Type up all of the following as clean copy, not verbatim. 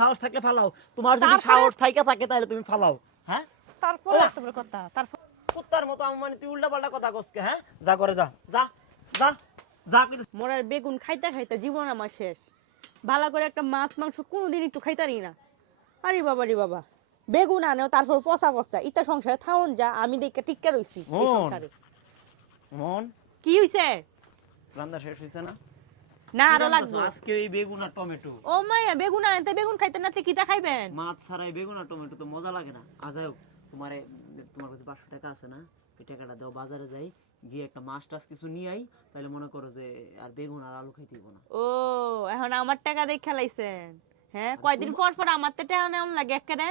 সাহস থাকলে ফালাও। তোমার যদি সাহস থাকে তাহলে তুমি ফালাও। হ্যাঁ তারপরে এত বড় কথা, তারপর কুত্তার মতো মানে তুই উল্টা পাল্টা কথা কসকে। হ্যাঁ যা করে যা যা যা যা। মোরার বেগুন খাইতে খাইতে জীবন আমার শেষ। ভালো করে একটা মাছ মাংস কোনোদিন একটু খাইতারি না। আরে বাবা রে বাবা, বেগুন আনেও তারপর পচা পচা ইটা সংসারে থাউন যা, আমি দেখে টিক্কা রইছি এই সংসারে। মন কি হইছে? রান্না শেষ হইছে না? না আরো লাগবে আজকে এই বেগুন আর টমেটো। ও মায়া, বেগুন আনতে বেগুন খাইতে না কিটা খাইবেন? মাছ ছাড়াই বেগুন আর টমেটো তো মজা লাগে না। আজাও তোমার কাছে 500 টাকা আছে না? এই টাকাটা দাও, বাজারে যাই গিয়ে একটা মাছ টাছ কিছু নিয়ে আই, তাহলে মনে করো যে আর বেগুন আর আলু খাইতে হইব না। ও এখন আমার টাকা দিয়ে খেলাইছেন? হ্যাঁ, কয়দিন পর পর আমার তো টাকা নেওয়া লাগে একেবারে।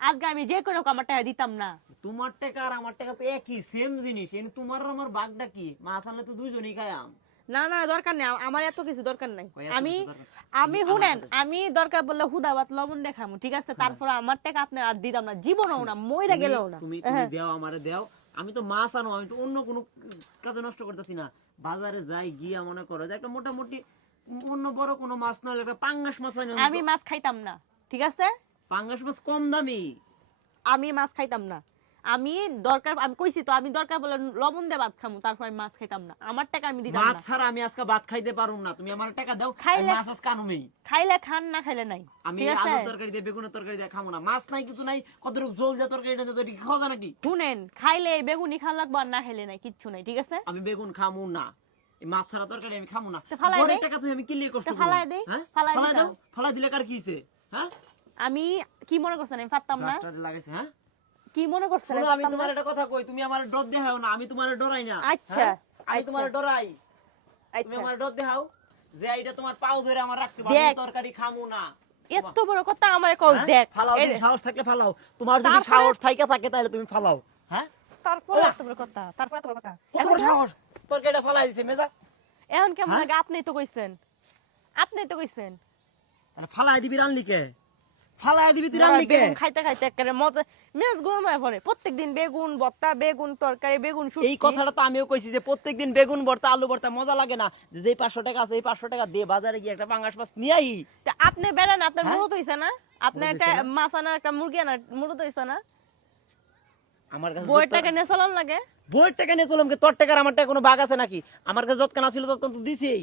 আজকে আমি যে কোনো আমার টাকা দিতাম না। তোমার টাকা আর আমার টাকা তো একই, সেম জিনিস। তোমার আর আমার ভাগটা কি? মাছ আনলে তো দুইজনেই খাইয়াম। না না দরকার নেই, আমার এত কিছু দরকার নাই। আমি শুনেন, আমি দরকার বললে হুদা ভাত লবণ দেখামু, ঠিক আছে? তারপর আমার টাকা আপনার আর দিতাম না, জীবনও না, মইরা গেলেও না। তুমি দাও, আমারে দাও। আমি তো মাছ আনো, আমি তো অন্য কোনো কাজে নষ্ট করতেছি না। বাজারে যাই গিয়া মনে করো যে একটা মোটামুটি অন্য বড় কোনো মাছ না হলে একটা পাঙ্গাস মাছ আনি। আমি মাছ খাইতাম না, ঠিক আছে? পাঙ্গাস মাছ কম দামি। আমি মাছ খাইতাম না। আমি দরকার, আমি কইছি তো, আমি দরকার বলে লবণ দিয়ে ভাত খামু, তারপর আমি মাছ খাইতাম না। আমার টাকা আমি দিতাম না। মাছ ছাড়া আমি আজকে ভাত খাইতে পারুম না। তুমি আমার টাকা দাও, আমি মাছ আজকে আনুমই। খাইলে খান, না খাইলে নাই, আমি ঠিক আছে? আলুর তরকারি দিয়ে বেগুনের তরকারি দিয়ে খামু না। মাছ নাই, কিছু নাই, কতটুকু ঝোল দিয়ে তরকারি দিয়ে তো খাওয়া যায় নাকি? শুনেন, খাইলে বেগুনি খাওয়া লাগবে, আর না খাইলে নাই, কিচ্ছু নাই, ঠিক আছে? আমি বেগুন খামু না। এই মাছ ছাড়া তরকারি আমি খামু না। ফালাই ঘরের দে, টাকা তো আমি কি লিয়ে কষ্ট করব? ফালাই দে, হ্যাঁ ফালাই দাও। ফালাই দিলে কার কি হইছে? হ্যাঁ আমি কি মনে করছেন আমি পারতাম না? রাস্তাতে লাগাইছে। হ্যাঁ কি মনে করছেন আমি তোমার একটা কথা কই, তুমি আমার ডর দেখাও না। আমি তোমার ডরাই না। আচ্ছা আমি তোমার ডরাই। তুমি আচ্ছা, আমার ডর দেখাও যে এইটা তোমার পাও ধরে আমার রাখতে পারবে। আমি তরকারি খামু না। এত বড় কথা আমারে কল দেখ। ফালাও, যদি সাহস থাকলে ফালাও। তোমার যদি সাহস থাকে তাহলে তুমি ফালাও। হ্যাঁ তারপর এত বড় কথা, তারপর এত বড় কথা। কত বড় সাহস? তরকারিটা ফালাই দিছে মেজাজ। এখন কেমন লাগে? আপনিই তো কইছেন, আপনিই তো কইছেন। তাহলে ফালাই দিবি রানলিকে? ফালাই দিবি তুই রানলিকে? বেগুন খাইতে খাইতে একেবারে মজা মেজ গরম হয়ে পড়ে। প্রত্যেকদিন বেগুন ভর্তা, বেগুন তরকারি, বেগুন শুটকি। এই কথাটা তো আমিও কইছি যে প্রত্যেকদিন বেগুন ভর্তা আলু ভর্তা মজা লাগে না। যে 500 টাকা আছে এই 500 টাকা দিয়ে বাজারে গিয়ে একটা পাঙ্গাস মাছ নিয়ে আই। তা আপনি বেড়ান, আপনার মুরত হইছে না? আপনার একটা মাছ আনার একটা মুরগি আনার মুরত হইছে না? আমার কাছে বইয়ের টাকা নিয়ে চলান লাগে। বইয়ের টাকা নিয়ে চললাম কি? তোর টাকার আমার টাকা কোনো ভাগ আছে নাকি? আমার কাছে যতক্ষণ ছিল ততক্ষণ তো দিছিই।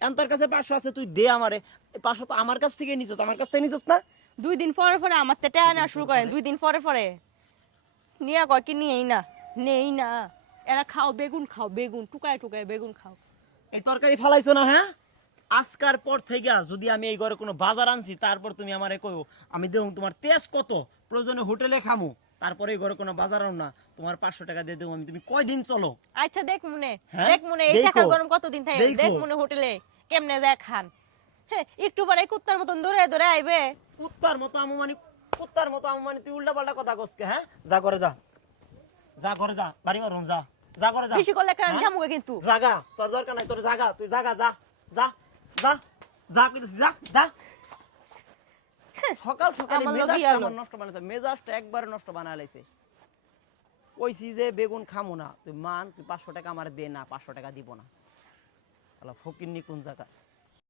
এখন তোর কাছে 500 আছে, তুই দে আমারে। 500 তো আমার কাছ থেকে নিছস, আমার কাছ থেকে নিছস না? 2 দিন পরে পরে আমার তো টাকা নেওয়া শুরু করেন। 2 দিন পরে পরে নিয়ে কয় কি নেই না, নেই না। এরা খাও বেগুন, খাও বেগুন, টুকায় টুকায় বেগুন খাও। এই তরকারি ফালাইছো না? হ্যাঁ আজকার পর থেকে যদি আমি এই ঘরে কোনো বাজার আনছি, তারপর তুমি আমারে কইও, আমি দেবো তোমার তেজ কত, প্রয়োজনে হোটেলে খামু, তারপরে এই ঘরে কোনো বাজার আনো না। তোমার 500 টাকা দিয়ে দেবো আমি। তুমি কয়দিন চলো? আচ্ছা দেখ মনে, দেখ মনে এই টাকা গরম কতদিন থাকে, দেখ মনে হোটেলে কেমনে যায় খান। হ্যাঁ একটু পরে কুত্তার মতন দৌড়ে দৌড়ে আইবে। কুত্তার মতো আমু মানে? কুত্তার মতো আমু মানে তুই উল্টা পাল্টা কথা কসকে। হ্যাঁ যা করে যা, যা করে যা, বাড়ি মারুম যা, যা করে যা। বেশি করলে কারণ জামুকে কিন্তু জাগা, তোর দরকার নাই, তোর জাগা, তুই জাগা যা যা যা যা কইতেছি যা যা। সকাল সকালে মেজাজটা আমার নষ্ট বানাইছে, মেজাজটা একবারে নষ্ট বানায় লাইছে। কইছি যে বেগুন খামু না, তুই মান, তুই 500 টাকা আমার দে না, 500 টাকা দিব না। আলা ফকিন্নি কোন জায়গা।